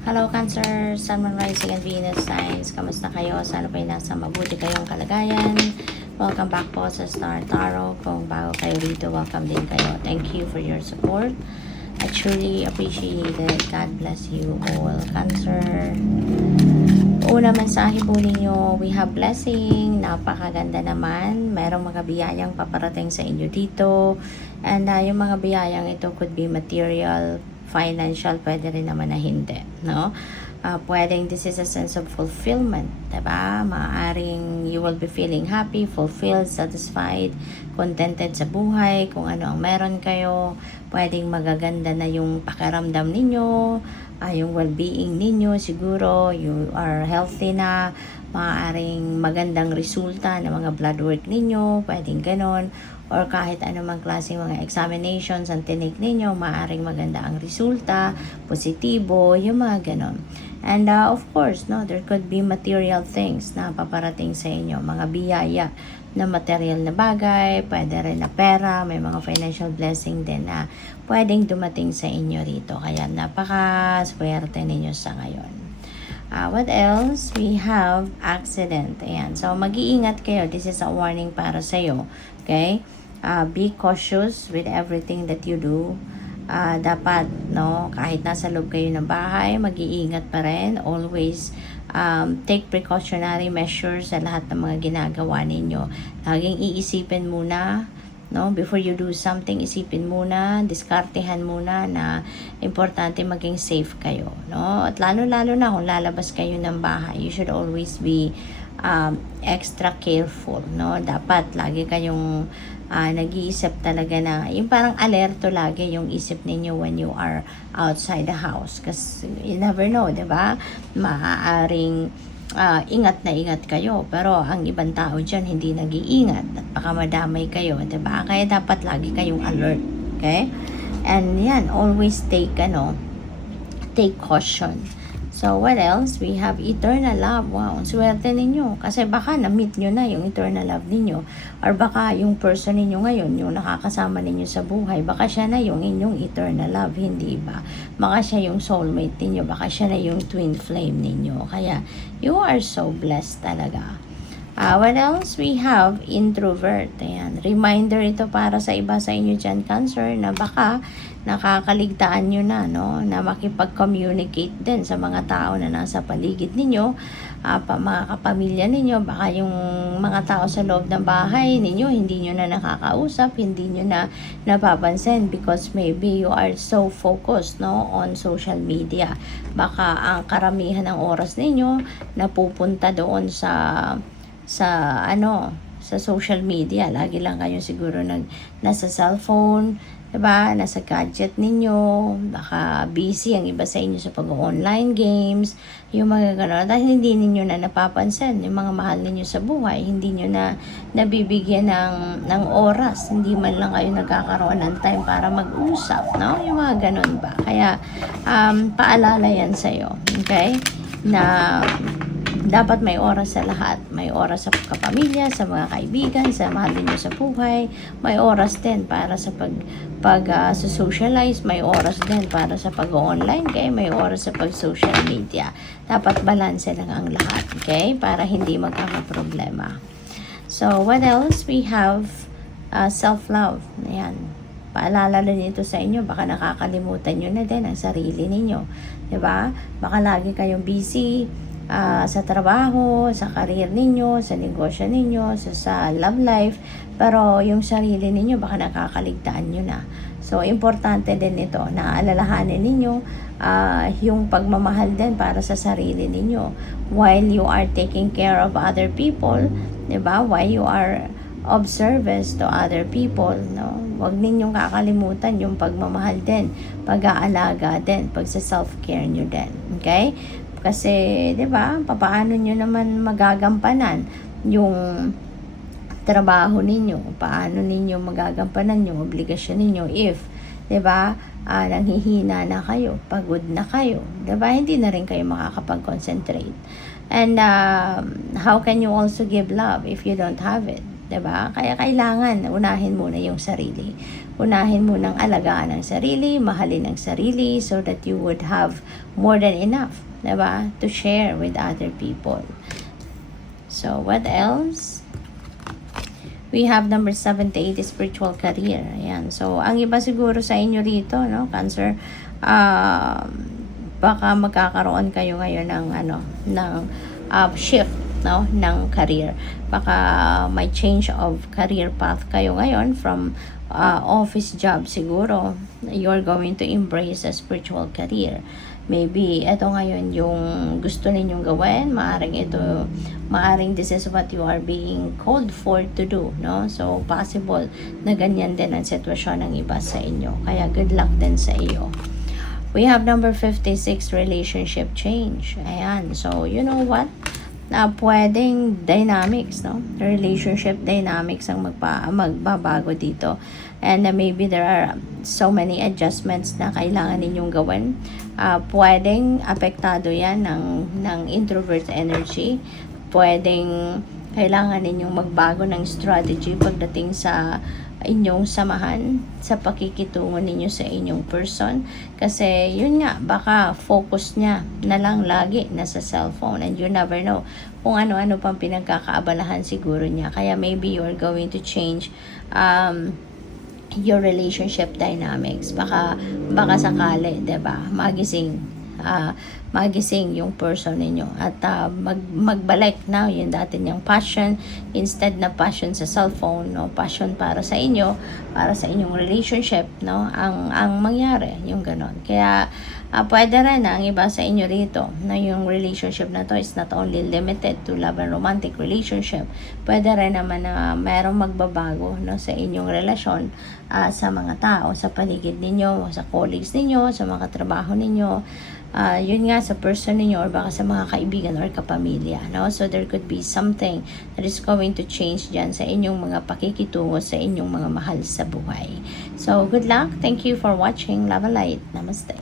Hello Cancer, Sun, Moon, Rising, and Venus signs. Kamusta kayo? Sana po'y nasa mabuti kayong kalagayan. Welcome back po sa Star Tarot. Kung bago kayo dito, welcome din kayo. Thank you for your support. I truly appreciate it. God bless you all, Cancer. Una mensahe po ninyo, we have blessing. Napakaganda naman. Mayroong mga biyayang paparating sa inyo dito. And yung mga biyayang ito could be material, financial, pwede rin naman na hindi, no? Pwedeng this is a sense of fulfillment, diba? Maaring you will be feeling happy, fulfilled, satisfied, contented sa buhay, kung ano ang meron kayo. Pwedeng magaganda na yung pakiramdam ninyo, yung well-being ninyo, siguro you are healthy na, maaaring magandang resulta ng mga blood work ninyo, pwedeng ganon, or kahit anumang klaseng mga examinations ang tinik ninyo, maaaring maganda ang resulta, positibo, yung mga ganon. And of course, no, there could be material things na paparating sa inyo, mga biyaya na material na bagay, pwede rin na pera, may mga financial blessing din na pwedeng dumating sa inyo rito. Kaya napaka-swerte ninyo sa ngayon. What else? We have accident. Ayan. So, mag-iingat kayo. This is a warning para sa'yo. Okay? Be cautious with everything that you do. Dapat, no, kahit nasa loob kayo ng bahay, mag-iingat pa rin. Always take precautionary measures sa lahat ng mga ginagawa ninyo. Laging iisipin muna, no, before you do something, isipin muna, diskartehan muna na importante maging safe kayo, no? At lalo-lalo na kung lalabas kayo ng bahay, you should always be extra careful, no? Dapat lagi kayong nag-iisip talaga na, yung parang alerto lagi yung isip ninyo when you are outside the house. Kasi you never know, diba? Maaaring ingat na ingat kayo, pero ang ibang tao dyan hindi nag-iingat at baka madamay kayo, diba? Kaya dapat lagi kayong alert, okay? And yan, always take caution. So, what else? We have eternal love. Wow, ang swerte ninyo. Kasi baka na-meet nyo na yung eternal love ninyo. Or baka yung person ninyo ngayon, yung nakakasama ninyo sa buhay, baka siya na yung inyong eternal love, hindi ba? Baka siya yung soulmate ninyo, baka siya na yung twin flame ninyo. Kaya, you are so blessed talaga. What else? We have introvert. Ayan. Reminder ito para sa iba sa inyo dyan, Cancer, na baka nakakaligtaan nyo na, no? Na makipag-communicate din sa mga tao na nasa paligid ninyo, mga kapamilya ninyo, baka yung mga tao sa loob ng bahay ninyo, hindi nyo na nakakausap, hindi nyo na napapansin because maybe you are so focused, no, on social media. Baka ang karamihan ng oras ninyo napupunta doon sa social media. Lagi lang kayo siguro nasa cellphone, diba? Nasa gadget ninyo. Baka busy ang iba sa inyo sa pag-online games. Yung mga gano'n. Dahil hindi ninyo na napapansin yung mga mahal ninyo sa buhay. Hindi nyo na nabibigyan ng oras. Hindi man lang kayo nagkakaroon ng time para mag-usap, no? Yung mga gano'n ba? Kaya, paalala yan sa'yo. Okay? Na dapat may oras sa lahat. May oras sa kapamilya, sa mga kaibigan, sa mahal ninyo sa buhay. May oras din para sa socialize. May oras din para sa pag-online. Okay? May oras sa pag-social media. Dapat balanse lang ang lahat. Okay? Para hindi magkakaproblema. So, what else? We have self-love. Ayan. Paalala din ito sa inyo. Baka nakakalimutan nyo na din ang sarili ninyo. Diba? Baka lagi kayong busy sa trabaho, sa career ninyo, sa negosyo ninyo, sa love life, pero yung sarili ninyo baka nakakaligtaan nyo na. So, importante din ito na alalahanin ninyo yung pagmamahal din para sa sarili ninyo while you are taking care of other people, diba? While you are of service to other people, no? Huwag ninyong kakalimutan yung pagmamahal din, pag-aalaga din, pagsa-self-care nyo din, okay? Kasi, di ba, paano nyo naman magagampanan yung trabaho ninyo? Paano ninyo magagampanan yung obligasyon ninyo if, di ba, nanghihina na kayo, pagod na kayo, di ba, hindi na rin kayo makakapag-concentrate. And how can you also give love if you don't have it? 'Diba? Kaya kailangan unahin muna yung sarili. Unahin mo ng alagaan ang sarili, mahalin ang sarili so that you would have more than enough, 'diba? To share with other people. So, what else? We have number 78, spiritual career. Ayan. So, ang iba siguro sa inyo rito, no, Cancer, baka magkakaroon kayo ngayon ng shift, no, ng career. Baka may change of career path kayo ngayon from office job siguro. You're going to embrace a spiritual career. Maybe ito ngayon yung gusto ninyong gawin, maaring this is what you are being called for to do, no? So possible na ganyan din ang sitwasyon ng iba sa inyo. Kaya good luck din sa iyo. We have number 56, relationship change. Ayan. So, you know what? Pwedeng dynamics, no? Relationship dynamics ang magbabago dito. And maybe there are so many adjustments na kailangan ninyong gawin. Pwedeng apektado yan ng introvert energy. Pwedeng kailangan ninyong magbago ng strategy pagdating sa inyong samahan, sa pakikitungo ninyo sa inyong person. Kasi yun nga, baka focus niya na lang lagi nasa cellphone, and you never know kung ano-ano pang pinagkakaabalahan siguro niya. Kaya maybe you're going to change your relationship dynamics. Baka sakali, 'di ba? Magising yung person ninyo at magbalik na yung dati niyang passion, instead na passion sa cellphone, no, passion para sa inyo, para sa inyong relationship, no, ang mangyari yung ganon. Kaya pwede rin na ang iba sa inyo rito na yung relationship na to is not only limited to love and romantic relationship. Pwede rin naman na mayroong magbabago, no, sa inyong relasyon sa mga tao sa paligid ninyo, sa colleagues ninyo, sa mga trabaho ninyo. Yun nga, sa person ninyo, or baka sa mga kaibigan or kapamilya, no? So there could be something that is going to change dyan sa inyong mga pakikitungo sa inyong mga mahal sa buhay. So good luck. Thank you for watching. Love and light. Namaste.